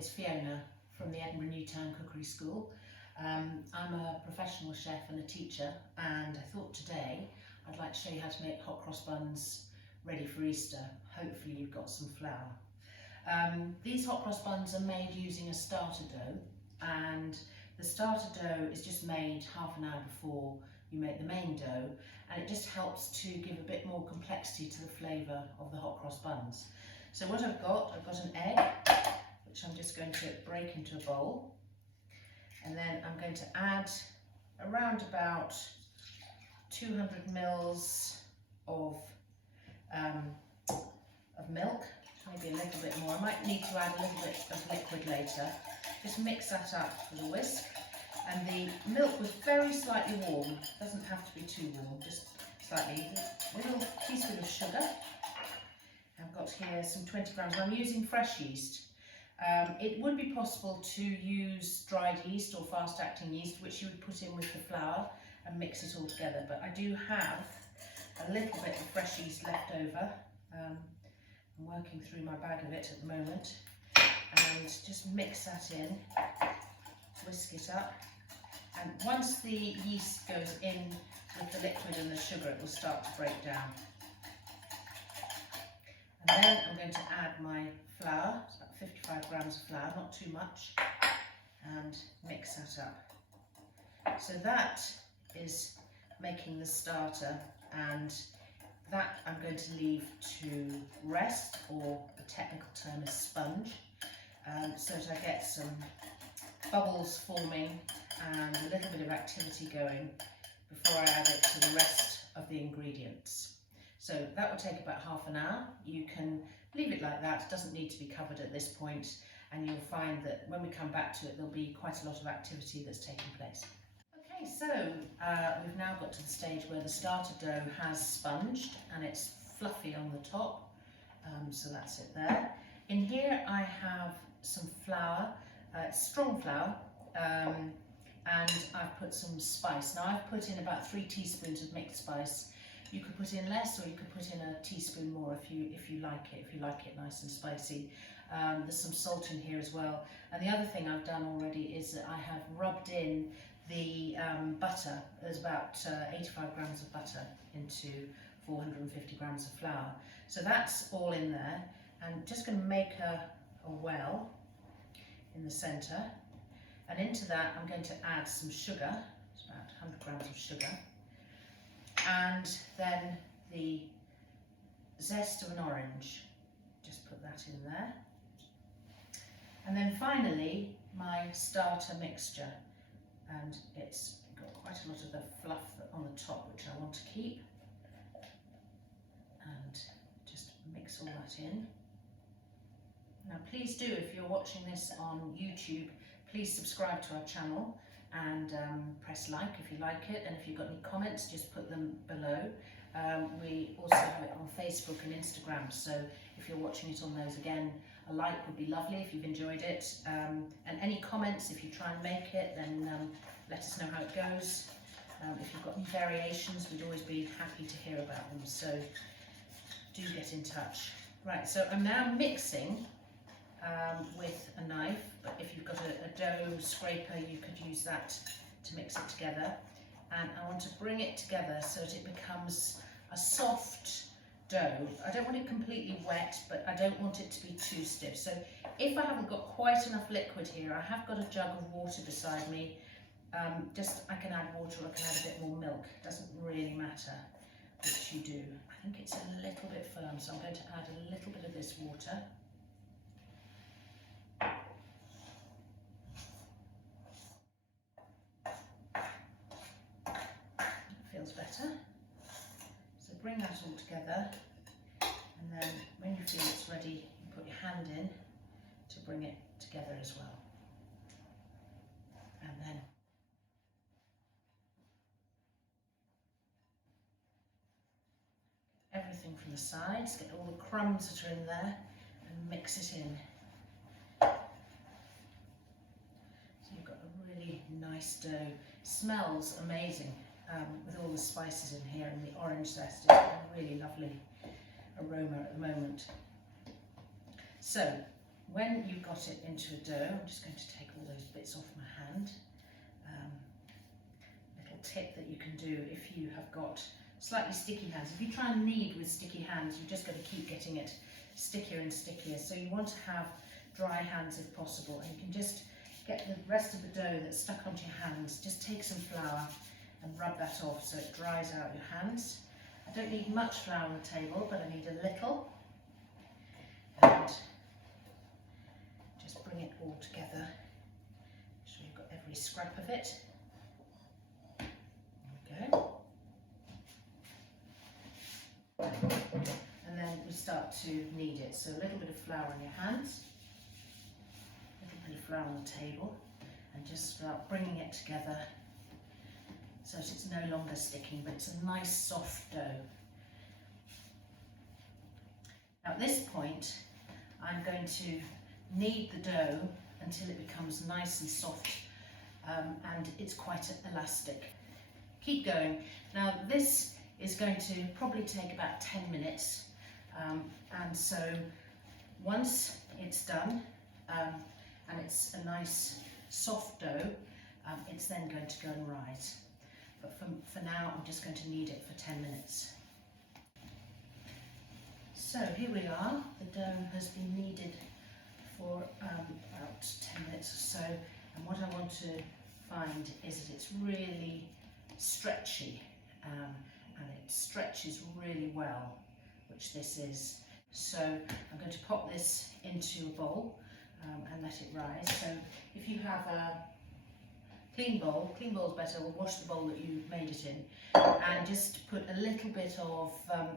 it's Fiona from the Edinburgh Newtown Cookery School. I'm a professional chef and a teacher, and I thought today I'd like to show you how to make hot cross buns ready for Easter. Hopefully you've got some flour. These hot cross buns are made using a starter dough, and the starter dough is just made half an hour before you make the main dough, and it just helps to give a bit more complexity to the flavour of the hot cross buns. So what I've got an egg, which I'm just going to break into a bowl, and then I'm going to add around about 200 mils of milk, maybe a little bit more. I might need to add a little bit of liquid later. Just mix that up with a whisk, and the milk was very slightly warm. Doesn't have to be too warm, just slightly. A little teaspoon of sugar. I've got here some 20 grams. I'm using fresh yeast. It would be possible to use dried yeast or fast-acting yeast, which you would put in with the flour and mix it all together. But I do have a little bit of fresh yeast left over. I'm working through my bag of it at the moment, and just mix that in, whisk it up, and once the yeast goes in with the liquid and the sugar, it will start to break down. And then I'm going to add my flour, it's about 55 grams of flour, not too much, and mix that up. So that is making the starter, and that I'm going to leave to rest, or the technical term is sponge, so that I get some bubbles forming and a little bit of activity going before I add it to the rest of the ingredients. So that will take about half an hour. You can leave it like that, it doesn't need to be covered at this point, and you'll find that when we come back to it, there'll be quite a lot of activity that's taking place. Okay, so we've now got to the stage where the starter dough has sponged and it's fluffy on the top, so that's it there. In here I have some flour, strong flour, and I've put some spice. Now I've put in about 3 teaspoons of mixed spice. You could put in less, or you could put in a teaspoon more if you like it nice and spicy. There's some salt in here as well. And the other thing I've done already is that I have rubbed in the butter. There's about 85 grams of butter into 450 grams of flour. So that's all in there. I'm just going to make a well in the centre, and into that I'm going to add some sugar. It's about 100 grams of sugar. And then the zest of an orange, just put that in there. And then finally my starter mixture, and it's got quite a lot of the fluff on the top, which I want to keep, and just mix all that in. Now please do, if you're watching this on YouTube, please subscribe to our channel and press like if you like it, and if you've got any comments, just put them below. We also have it on Facebook and Instagram, so if you're watching it on those, again, a like would be lovely if you've enjoyed it, and any comments, if you try and make it, then let us know how it goes. If you've got any variations, we'd always be happy to hear about them, so do get in touch. Right, so I'm now mixing with a knife, but if you've got a dough scraper, you could use that to mix it together. And I want to bring it together so that it becomes a soft dough. I don't want it completely wet, but I don't want it to be too stiff. So if I haven't got quite enough liquid here, I have got a jug of water beside me. I can add water, or I can add a bit more milk. It doesn't really matter which you do. I think it's a little bit firm, so I'm going to add a little bit of this water. Feels better. So bring that all together, and then when you feel it's ready, you put your hand in to bring it together as well. And then everything from the sides, get all the crumbs that are in there, and mix it in. So you've got a really nice dough. Smells amazing. With all the spices in here and the orange zest, it's got a really lovely aroma at the moment. So when you've got it into a dough, I'm just going to take all those bits off my hand. Little tip that you can do if you have got slightly sticky hands. If you try and knead with sticky hands, you've just got to keep getting it stickier and stickier. So you want to have dry hands if possible, and you can just get the rest of the dough that's stuck onto your hands, just take some flour and rub that off so it dries out your hands. I don't need much flour on the table, but I need a little. And just bring it all together. Make sure you've got every scrap of it. There we go. And then we start to knead it. So a little bit of flour on your hands, a little bit of flour on the table, and just start bringing it together so that it's no longer sticking, but it's a nice soft dough. Now at this point, I'm going to knead the dough until it becomes nice and soft and it's quite elastic. Keep going. Now this is going to probably take about 10 minutes and so once it's done and it's a nice soft dough, it's then going to go and rise. But for now I'm just going to knead it for 10 minutes. So here we are, the dough has been kneaded for about 10 minutes or so, and what I want to find is that it's really stretchy and it stretches really well, which this is. So I'm going to pop this into a bowl and let it rise. So if you have a clean bowl's better, or wash the bowl that you made it in, and just put a little bit of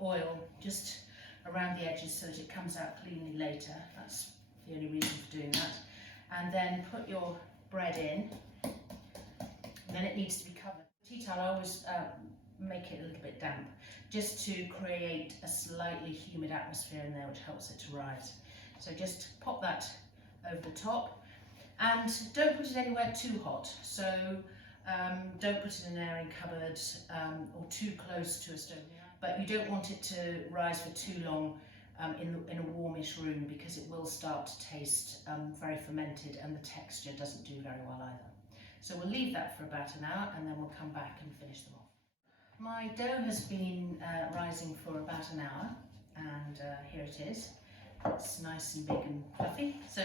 oil just around the edges so that it comes out cleanly later. That's the only reason for doing that. And then put your bread in, and then it needs to be covered. Tea towel, I always make it a little bit damp, just to create a slightly humid atmosphere in there, which helps it to rise. So just pop that over the top, and don't put it anywhere too hot. So don't put it in an airing cupboard or too close to a stove. But you don't want it to rise for too long in a warmish room, because it will start to taste very fermented and the texture doesn't do very well either. So we'll leave that for about an hour and then we'll come back and finish them off. My dough has been rising for about an hour, and here it is. It's nice and big and fluffy. So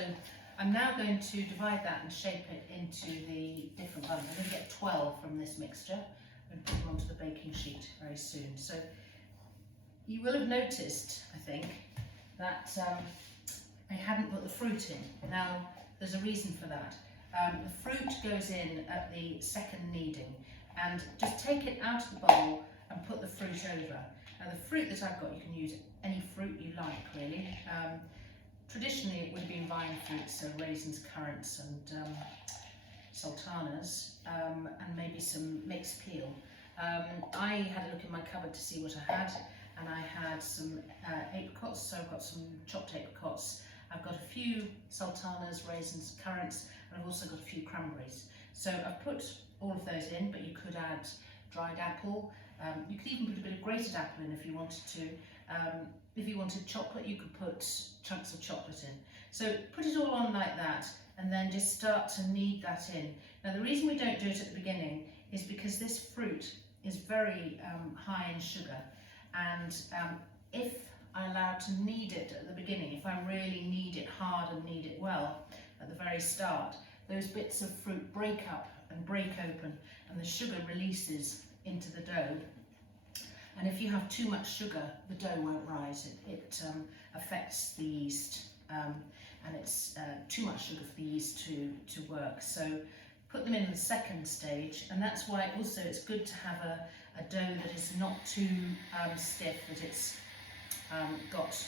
I'm now going to divide that and shape it into the different buns. I'm going to get 12 from this mixture and put them onto the baking sheet very soon. So you will have noticed, I think, that I hadn't put the fruit in. Now, there's a reason for that. The fruit goes in at the second kneading, and just take it out of the bowl and put the fruit over. Now, the fruit that I've got, you can use any fruit you like, really. Traditionally, it would have been vine fruits, so raisins, currants, and sultanas, and maybe some mixed peel. I had a look in my cupboard to see what I had, and I had some apricots, so I've got some chopped apricots. I've got a few sultanas, raisins, currants, and I've also got a few cranberries. So I've put all of those in, but you could add dried apple. You could even put a bit of grated apple in if you wanted to. If you wanted chocolate, you could put chunks of chocolate in. So put it all on like that, and then just start to knead that in. Now, the reason we don't do it at the beginning is because this fruit is very high in sugar, and if I allow to knead it at the beginning, if I really knead it hard and knead it well at the very start, those bits of fruit break up and break open, and the sugar releases into the dough. And if you have too much sugar, the dough won't rise. It affects the yeast, and it's too much sugar for the yeast to work. So put them in the second stage, and that's why also it's good to have a dough that is not too stiff, that it's got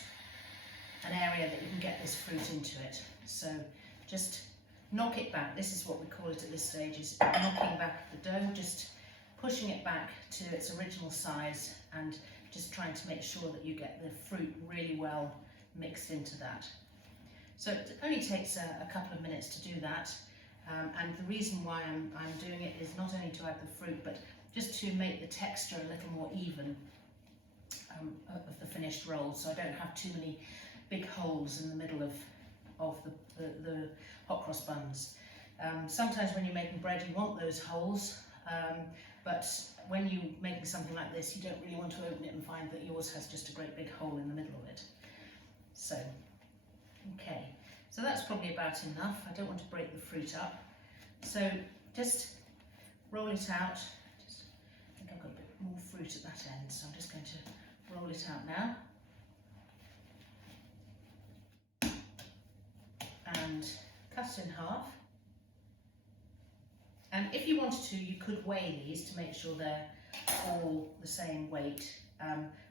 an area that you can get this fruit into it. So just knock it back. This is what we call it at this stage, is knocking back the dough, just pushing it back to its original size, and just trying to make sure that you get the fruit really well mixed into that. So it only takes a couple of minutes to do that, and the reason why I'm doing it is not only to add the fruit, but just to make the texture a little more even of the finished roll, so I don't have too many big holes in the middle of of the hot cross buns. Sometimes when you're making bread you want those holes, but when you're making something like this you don't really want to open it and find that yours has just a great big hole in the middle of it. So, okay, so that's probably about enough. I don't want to break the fruit up. So just roll it out. I think I've got a bit more fruit at that end, so I'm just going to roll it out now. And cut it in half. And if you wanted to, you could weigh these to make sure they're all the same weight,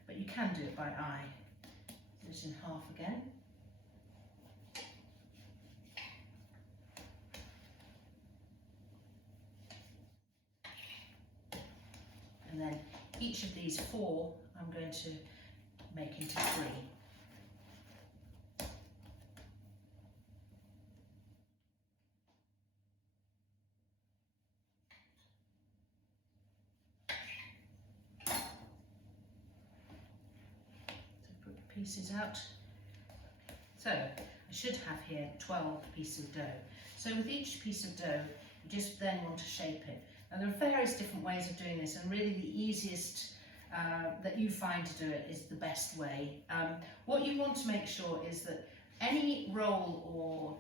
but you can do it by eye. Do it in half again. And then each of these 4 I'm going to make into 3. Pieces out. So I should have here 12 pieces of dough. So with each piece of dough you just then want to shape it. Now there are various different ways of doing this, and really the easiest that you find to do it is the best way. What you want to make sure is that any roll or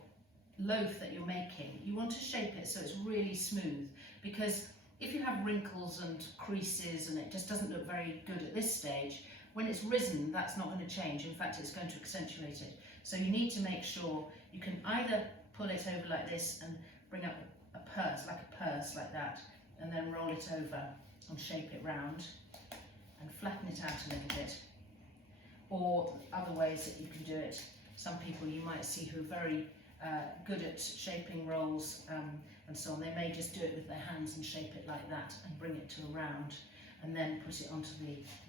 loaf that you're making, you want to shape it so it's really smooth, because if you have wrinkles and creases and it just doesn't look very good at this stage, when it's risen, that's not going to change. In fact, it's going to accentuate it. So you need to make sure you can either pull it over like this and bring up a purse like that, and then roll it over and shape it round and flatten it out a little bit. Or other ways that you can do it. Some people you might see who are very good at shaping rolls and so on. They may just do it with their hands and shape it like that and bring it to a round, and then put it onto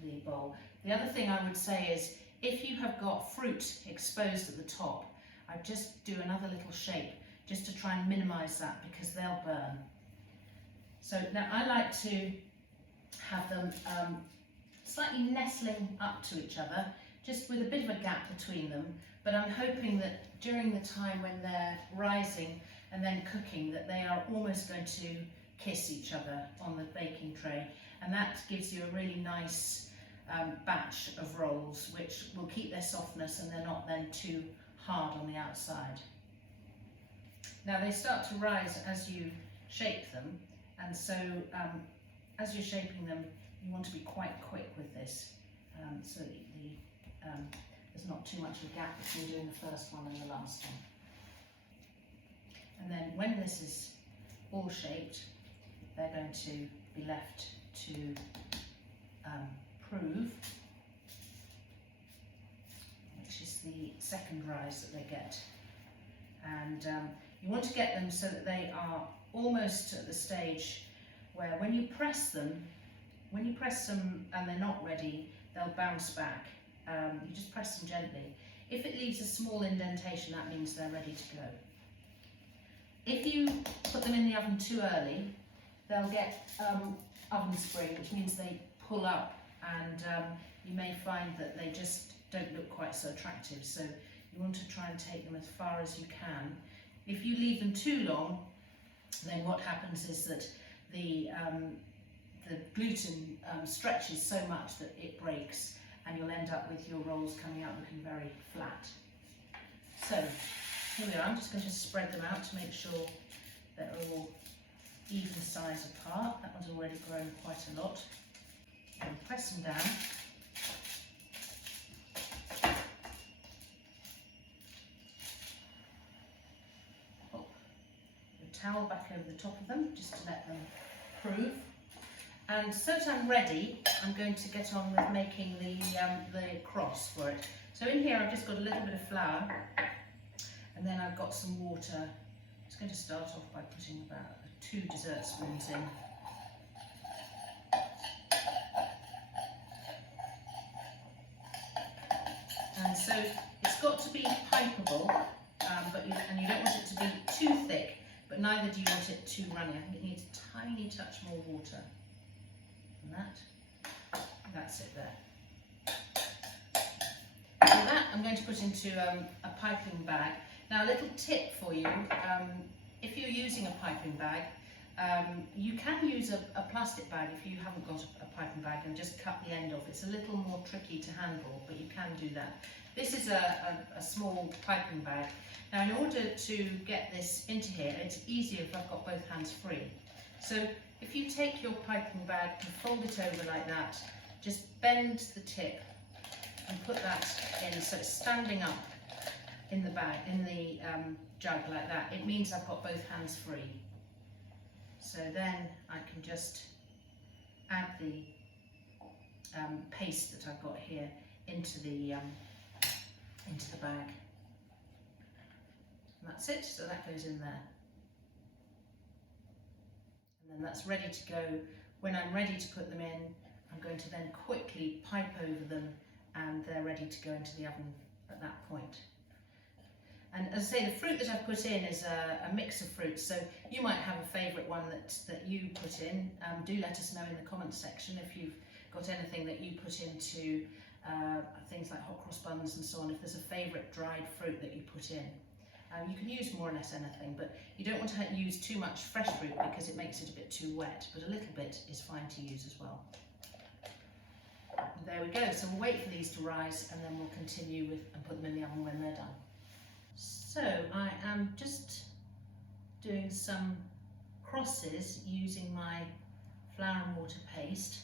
the bowl. The other thing I would say is, if you have got fruit exposed at the top, I'd just do another little shape just to try and minimise that, because they'll burn. So now I like to have them slightly nestling up to each other, just with a bit of a gap between them, but I'm hoping that during the time when they're rising and then cooking, that they are almost going to kiss each other on the baking tray. And that gives you a really nice batch of rolls, which will keep their softness and they're not then too hard on the outside. Now they start to rise as you shape them, and so as you're shaping them you want to be quite quick with this, so that there's not too much of a gap between doing the first one and the last one. And then when this is all shaped, they're going to be left to prove, which is the second rise that they get. And you want to get them so that they are almost at the stage where when you press them and they're not ready, they'll bounce back. You just press them gently. If it leaves a small indentation, that means they're ready to go. If you put them in the oven too early, they'll get oven spring, which means they pull up, and you may find that they just don't look quite so attractive. So you want to try and take them as far as you can. If you leave them too long, then what happens is that the gluten stretches so much that it breaks, and you'll end up with your rolls coming out looking very flat. So here we are. I'm just going to spread them out to make sure they're all even size apart. That one's already grown quite a lot. And press them down. Pop the towel back over the top of them just to let them prove. And so that I'm ready, I'm going to get on with making the cross for it. So in here I've just got a little bit of flour, and then I've got some water. I'm just going to start off by putting about 2 dessert spoons in. And so it's got to be pipeable, and you don't want it to be too thick, but neither do you want it too runny. I think it needs a tiny touch more water than that. That's it there. So that I'm going to put into a piping bag. Now a little tip for you, if you're using a piping bag, you can use a plastic bag if you haven't got a piping bag and just cut the end off. It's a little more tricky to handle, but you can do that. This is a small piping bag. Now in order to get this into here, it's easier if I've got both hands free. So if you take your piping bag and fold it over like that, just bend the tip and put that in so it's standing up in the bag, in the jug like that. It means I've got both hands free. So then I can just add the paste that I've got here into the bag. And that's it, so that goes in there. And then that's ready to go. When I'm ready to put them in, I'm going to then quickly pipe over them and they're ready to go into the oven at that point. And as I say, the fruit that I've put in is a mix of fruits, so you might have a favourite one that you put in. Do let us know in the comments section if you've got anything that you put into things like hot cross buns and so on, if there's a favourite dried fruit that you put in. You can use more or less anything, but you don't want to use too much fresh fruit because it makes it a bit too wet, but a little bit is fine to use as well. And there we go, so we'll wait for these to rise and then we'll continue with and put them in the oven when they're done. So I am just doing some crosses using my flour and water paste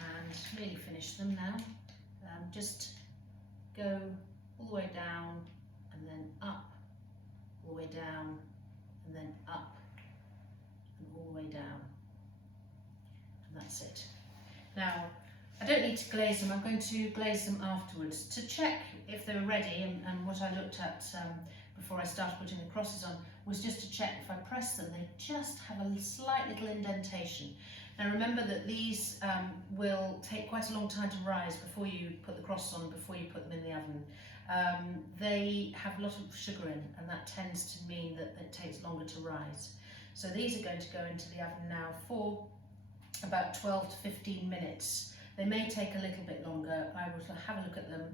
and nearly finished them now. Just go all the way down and then up, all the way down and then up and all the way down, and that's it. Now I don't need to glaze them, I'm going to glaze them afterwards to check if they were ready, and what I looked at before I started putting the crosses on was just to check if I press them, they just have a slight little indentation. Now remember that these will take quite a long time to rise before you put the crosses on, before you put them in the oven. They have a lot of sugar in, and that tends to mean that it takes longer to rise. So these are going to go into the oven now for about 12 to 15 minutes. They may take a little bit longer. I will have a look at them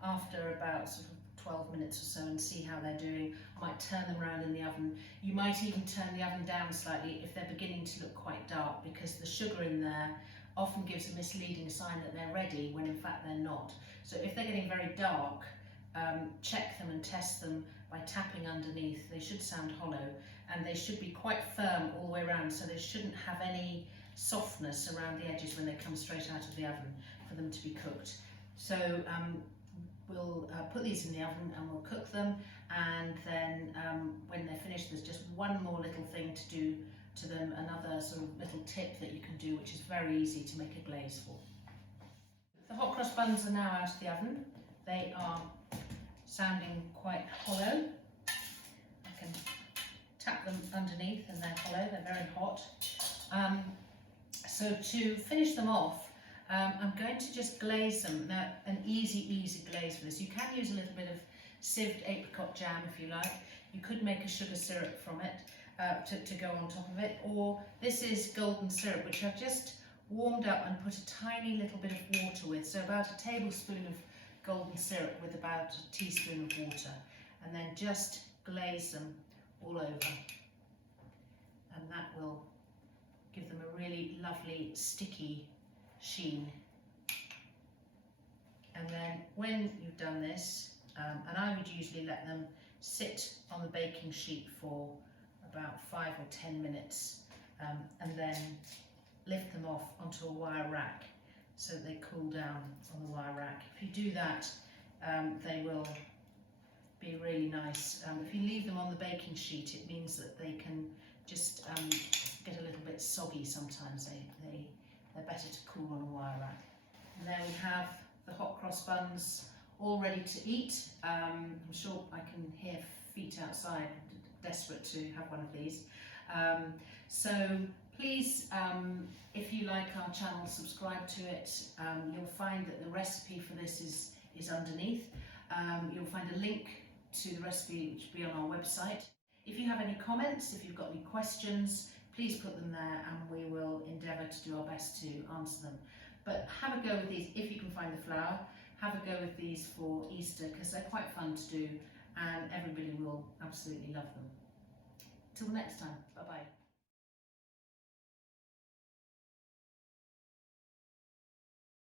after about sort of 12 minutes or so and see how they're doing. I might turn them around in the oven. You might even turn the oven down slightly if they're beginning to look quite dark, because the sugar in there often gives a misleading sign that they're ready when in fact they're not. So if they're getting very dark, check them and test them by tapping underneath. They should sound hollow and they should be quite firm all the way around, so they shouldn't have any softness around the edges when they come straight out of the oven for them to be cooked. So we'll put these in the oven and we'll cook them, and then when they're finished, there's just one more little thing to do to them, another sort of little tip that you can do, which is very easy to make a glaze for. The hot cross buns are now out of the oven. They are sounding quite hollow. I can tap them underneath and they're hollow, they're very hot. So to finish them off, I'm going to just glaze them. Now, an easy glaze for this. You can use a little bit of sieved apricot jam if you like. You could make a sugar syrup from it to go on top of it, or this is golden syrup, which I've just warmed up and put a tiny little bit of water with, so about a tablespoon of golden syrup with about a teaspoon of water, and then just glaze them all over, and that will give them a really lovely sticky sheen. And then when you've done this, and I would usually let them sit on the baking sheet for about 5 or 10 minutes, and then lift them off onto a wire rack so that they cool down on the wire rack. If you do that, they will be really nice. If you leave them on the baking sheet, it means that they can just get a little bit soggy sometimes. They're better to cool on a wire rack. And there we have the hot cross buns all ready to eat. I'm sure I can hear feet outside, desperate to have one of these. So please, if you like our channel, subscribe to it. You'll find that the recipe for this is underneath. You'll find a link to the recipe which will be on our website. If you have any comments, if you've got any questions, please put them there and we will endeavour to do our best to answer them. But have a go with these if you can find the flour. Have a go with these for Easter because they're quite fun to do, and everybody will absolutely love them. Till next time, bye bye.